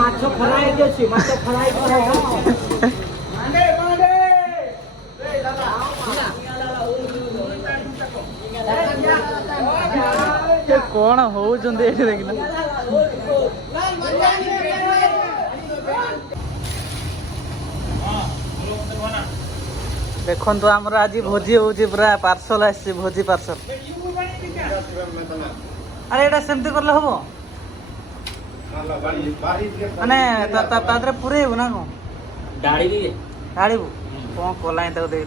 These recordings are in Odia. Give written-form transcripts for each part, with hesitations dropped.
ମାଛ ଫ୍ରାଏ ଅଛି, ମାଛ ଫ୍ରାଏ କଣ ହଉଛନ୍ତି ଏଠି ଦେଖିଲ। ଦେଖନ୍ତୁ ଆମର ଆଜି ଭୋଜି ହଉଛି, ପୁରା ପାର୍ସଲ ଆସିଛି, ଭୋଜି ପାର୍ସଲ। ଆରେ ଏଇଟା ସେମିତି କଲେ ହବ ମାନେ ତା ଦେହରେ ପୁରେଇବୁ ନା କଣ? ଢାଳିବୁ କଣ କଲାଇଁ ତାକୁ ଦେଇ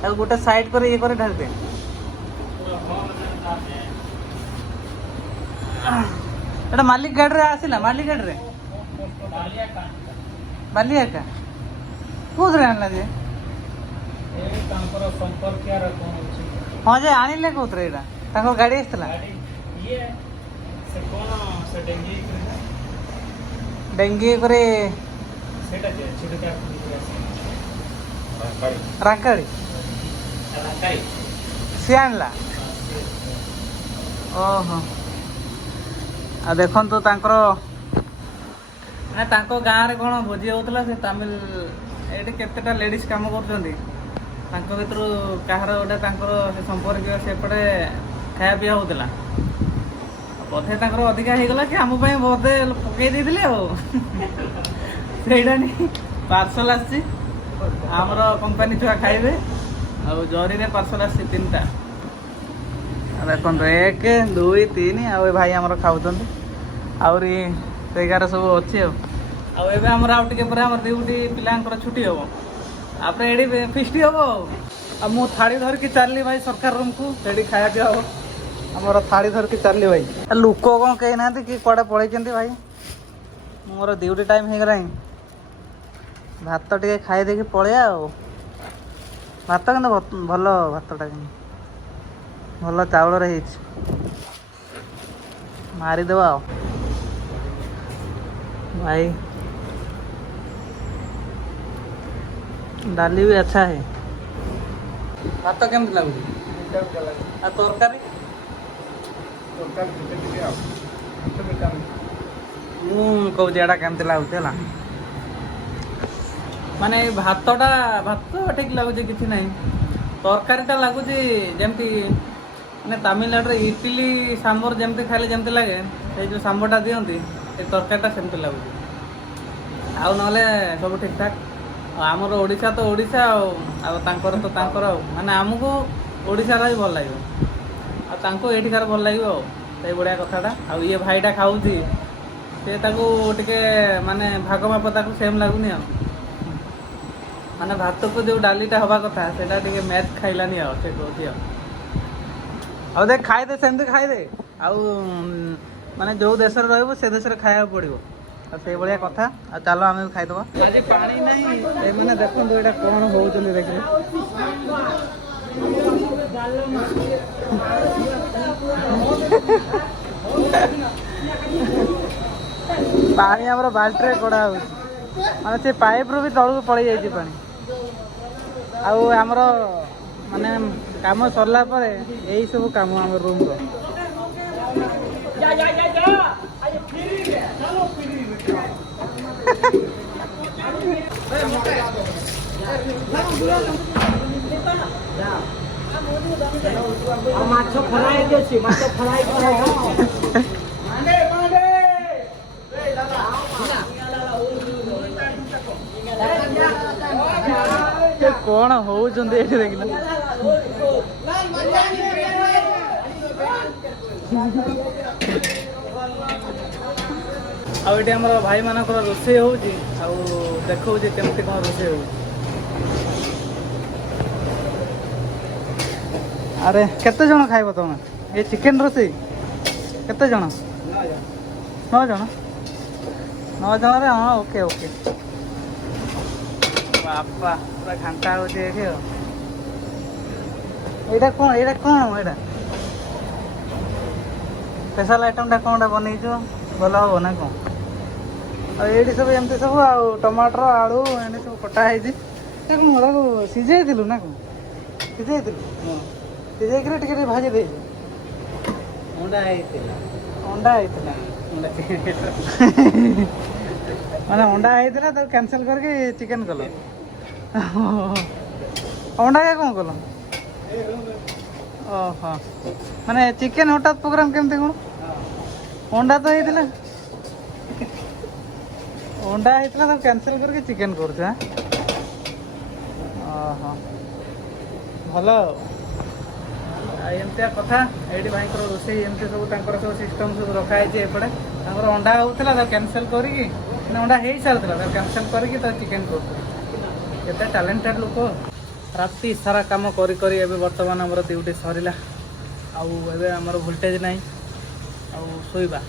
ତାକୁ ଗୋଟେ ସାଇଡ କରି ଇଏ କରି ଢାଳିଦେ। ଏଟା ମାଲିକ ଗାଡିରେ ଆସିଲା, ମାଲିକ ଗାଡିରେ ବାଲିଆ ଏକା କୋଉଥିରେ ଆଣିଲା ଯେ? ହଁ ଯେ ଆଣିଲେ କୋଉଥିରେ? ଏଇଟା ତାଙ୍କ ଗାଡି ଆସିଥିଲା। ଡେଙ୍ଗି କରି ରାଙ୍କାଳି ସିଏ ଆଣିଲା। ଓହୋ। ଆଉ ଦେଖନ୍ତୁ ତାଙ୍କର ମାନେ ତାଙ୍କ ଗାଁରେ କ'ଣ ଭୋଜି ହେଉଥିଲା। ସେ ତାମିଲ ଏଇଠି କେତେଟା ଲେଡ଼ିଜ୍ କାମ କରୁଛନ୍ତି, ତାଙ୍କ ଭିତରୁ କାହାର ଗୋଟେ ତାଙ୍କର ସେ ସମ୍ପର୍କୀୟ ସେପଟେ ଖାଇବା ପିଇବା ହେଉଥିଲା। ବୋଧେ ତାଙ୍କର ଅଧିକା ହେଇଗଲା କି ଆମ ପାଇଁ ବୋଧେ ପକେଇ ଦେଇଥିଲେ ଆଉ। ସେଇଟା ନି ପାର୍ସଲ ଆସିଛି, ଆମର କମ୍ପାନୀ ଛୁଆ ଖାଇବେ। ଆଉ ଜରିରେ ପାର୍ସଲ ଆସିଛି 3ଟା। ଦେଖନ୍ତୁ 1 2 3 ଆଉ ଏ ଭାଇ ଆମର ଖାଉଛନ୍ତି। ଆହୁରି ସେଇଗାର ସବୁ ଅଛି। ଆଉ ଏବେ ଆମର ଆଉ ଟିକେ ପରେ ଆମର ଡ୍ୟୁଟି ପିଲାଙ୍କର ଛୁଟି ହେବ, ତାପରେ ଏଠି ଫିଷ୍ଟି ହେବ। ଆଉ ମୁଁ ଥାଳି ଧରିକି ଚାଲିଲି ଭାଇ ସରକାର ରୁମ୍କୁ, ସେଠି ଖାଇବା ପିଇବା ହେବ। ଆମର ଥାଳି ଧରିକି ଚାଲିଲି ଭାଇ। ଲୋକ କ'ଣ କେହି ନାହାନ୍ତି, କି କୁଆଡ଼େ ପଳେଇଛନ୍ତି ଭାଇ। ମୋର ଡ୍ୟୁଟି ଟାଇମ୍ ହେଇଗଲାଣି, ଭାତ ଟିକେ ଖାଇ ଦେଇକି ପଳେଇବା ଆଉ। ଭାତ କିନ୍ତୁ ଭଲ ଭାତଟା, କିନ୍ତୁ ଭଲ ଚାଉଳରେ ହେଇଛି, ମାରିଦେବା ଆଉ ଭାଇ। ଡାଲି ବି ଆଚ୍ଛା ହେ। ଭାତ କେମିତି ଲାଗୁଛି? ଆଉ ତରକାରୀ? ମୁଁ କହୁଛି ଏଇଟା କେମିତି ଲାଗୁଛି ହେଲା। ମାନେ ଏଇ ଭାତ ଠିକ୍ ଲାଗୁଛି, କିଛି ନାହିଁ। ତରକାରୀଟା ଲାଗୁଛି ଯେମିତି ମାନେ ତାମିଲନାଡୁରେ ଇଟିଲି ସାମ୍ବର ଯେମିତି ଖାଇଲେ ଯେମିତି ଲାଗେ, ସେଇ ଯେଉଁ ସାମ୍ବରଟା ଦିଅନ୍ତି, ସେ ତରକାରୀଟା ସେମିତି ଲାଗୁଛି। ଆଉ ନହେଲେ ସବୁ ଠିକ୍ଠାକ୍। ଆଉ ଆମର ଓଡ଼ିଶା ତ ଓଡ଼ିଶା ଆଉ ତାଙ୍କର ତ ତାଙ୍କର। ଆଉ ମାନେ ଆମକୁ ଓଡ଼ିଶାର ହିଁ ଭଲ ଲାଗିବ, ଆଉ ତାଙ୍କୁ ଏଇଠିକାର ଭଲ ଲାଗିବ। ଆଉ ସେଇଭଳିଆ କଥାଟା। ଆଉ ଇଏ ଭାଇଟା ଖାଉଛି, ସେ ତାକୁ ଟିକେ ମାନେ ଭାଗ ମାପ ତାକୁ ସେମ୍ ଲାଗୁନି ଆଉ। ମାନେ ଭାତକୁ ଯେଉଁ ଡାଲିଟା ହେବା କଥା, ସେଇଟା ଟିକେ ମ୍ୟାଚ୍ ଖାଇଲାନି ଆଉ, ସେ କହୁଛି ଆଉ। ଆଉ ଦେଖ ଖାଇଦେ, ସେମିତି ଖାଇଦେ। ଆଉ ମାନେ ଯେଉଁ ଦେଶରେ ରହିବ ସେ ଦେଶରେ ଖାଇବାକୁ ପଡ଼ିବ, ଆଉ ସେଇଭଳିଆ କଥା। ଆଉ ଚାଲ ଆମେ ବି ଖାଇଦେବା। ଆଜି ପାଣି ନାହିଁ, ଏମାନେ ଦେଖନ୍ତୁ ଏଇଟା କ'ଣ ହେଉଛନ୍ତି ଦେଖିଲେ। ପାଣି ଆମର ବାଲ୍ଟିରେ କଢ଼ା ହେଉଛି, ମାନେ ସେ ପାଇପ୍ରୁ ବି ତଳକୁ ପଳେଇ ଯାଇଛି ପାଣି। ଆଉ ଆମର ମାନେ କାମ ସରିଲା ପରେ ଏଇ ସବୁ କାମ ଆମ ରୁମ୍ର। ମାଛ ଫ୍ରାଏ ଅଛି, ମାଛ ଫ୍ରାଏ କ'ଣ ହଉଛନ୍ତି ଏଠି ଦେଖିଲ। ଆଉ ଏଠି ଆମର ଭାଇମାନଙ୍କର ରୋଷେଇ ହେଉଛି, ଆଉ ଦେଖଉଛି କେମିତି କ'ଣ ରୋଷେଇ ହେଉଛି। ଆରେ କେତେ ଜଣ ଖାଇବ ତମେ ଏ ଚିକେନ୍ ରୋଷେଇ? କେତେ ଜଣ? 9 ଜଣ। 9 ଜଣରେ ହଁ, ଓକେ ଓକେ। ବାପା ପୁରା ଘାଣ୍ଟା ହେଉଛି ଏଠି ଆଉ। ଏଇଟା କ'ଣ ସ୍ପେଶାଲ୍ ଆଇଟମ୍ଟା କ'ଣଟା ବନେଇଛ? ଭଲ ହେବ ନା କ'ଣ? ଆଉ ଏଇଠି ସବୁ ଏମିତି ସବୁ, ଆଉ ଟମାଟର ଆଳୁ ଏମିତି ସବୁ କଟା ହେଇଛି। ତାକୁ ସିଝେଇଥିଲୁ ନା କ'ଣ? ସିଝେଇଥିଲୁ? ସିଝେଇକିରି ଟିକେ ଟିକେ ଭାଜି ଦେଇଛୁ। ଅଣ୍ଡା ହେଇଥିଲା। ମାନେ ଅଣ୍ଡା ହେଇଥିଲା ତାକୁ କ୍ୟାନସେଲ କରିକି ଚିକେନ କଲ। ଅଣ୍ଡା କ'ଣ କଲ? ଓହୋ ମାନେ ଚିକେନ ହଠାତ୍ ପ୍ରୋଗ୍ରାମ କେମିତି କ'ଣ? ଅଣ୍ଡା ତ ହେଇଥିଲା ତାକୁ କ୍ୟାନସେଲ କରିକି ଚିକେନ କରୁଛ? ଓହୋ ଭଲ ଆଉ ଏମିତିଆ କଥା। ଏଇଠି ଭାଇଙ୍କର ରୋଷେଇ ଏମିତି ସବୁ ତାଙ୍କର ସବୁ ସିଷ୍ଟମ ସବୁ ରଖାହେଇଛି। ଏପଟେ ତାଙ୍କର ଅଣ୍ଡା ହେଉଥିଲା ତାକୁ କ୍ୟାନସେଲ କରିକି, ଅଣ୍ଡା ହେଇସାରିଥିଲା ତାକୁ କ୍ୟାନସେଲ କରିକି ତାକୁ ଚିକେନ କରୁଥିଲେ। କେତେ ଟ୍ୟାଲେଣ୍ଟେଡ୍ ଲୋକ। ରାତି ସାରା କାମ କରି କରି ଏବେ ବର୍ତ୍ତମାନ ଆମର ଡ୍ୟୁଟି ସରିଲା। ଆଉ ଏବେ ଆମର ଭୋଲ୍ଟେଜ୍ ନାହିଁ, ଆଉ ଶୋଇବା।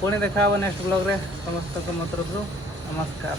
ପୁଣି ଦେଖା ହେବ ନେକ୍ସଟ ବ୍ଲଗ୍ରେ। ସମସ୍ତଙ୍କ ମୋ ତରଫରୁ ନମସ୍କାର।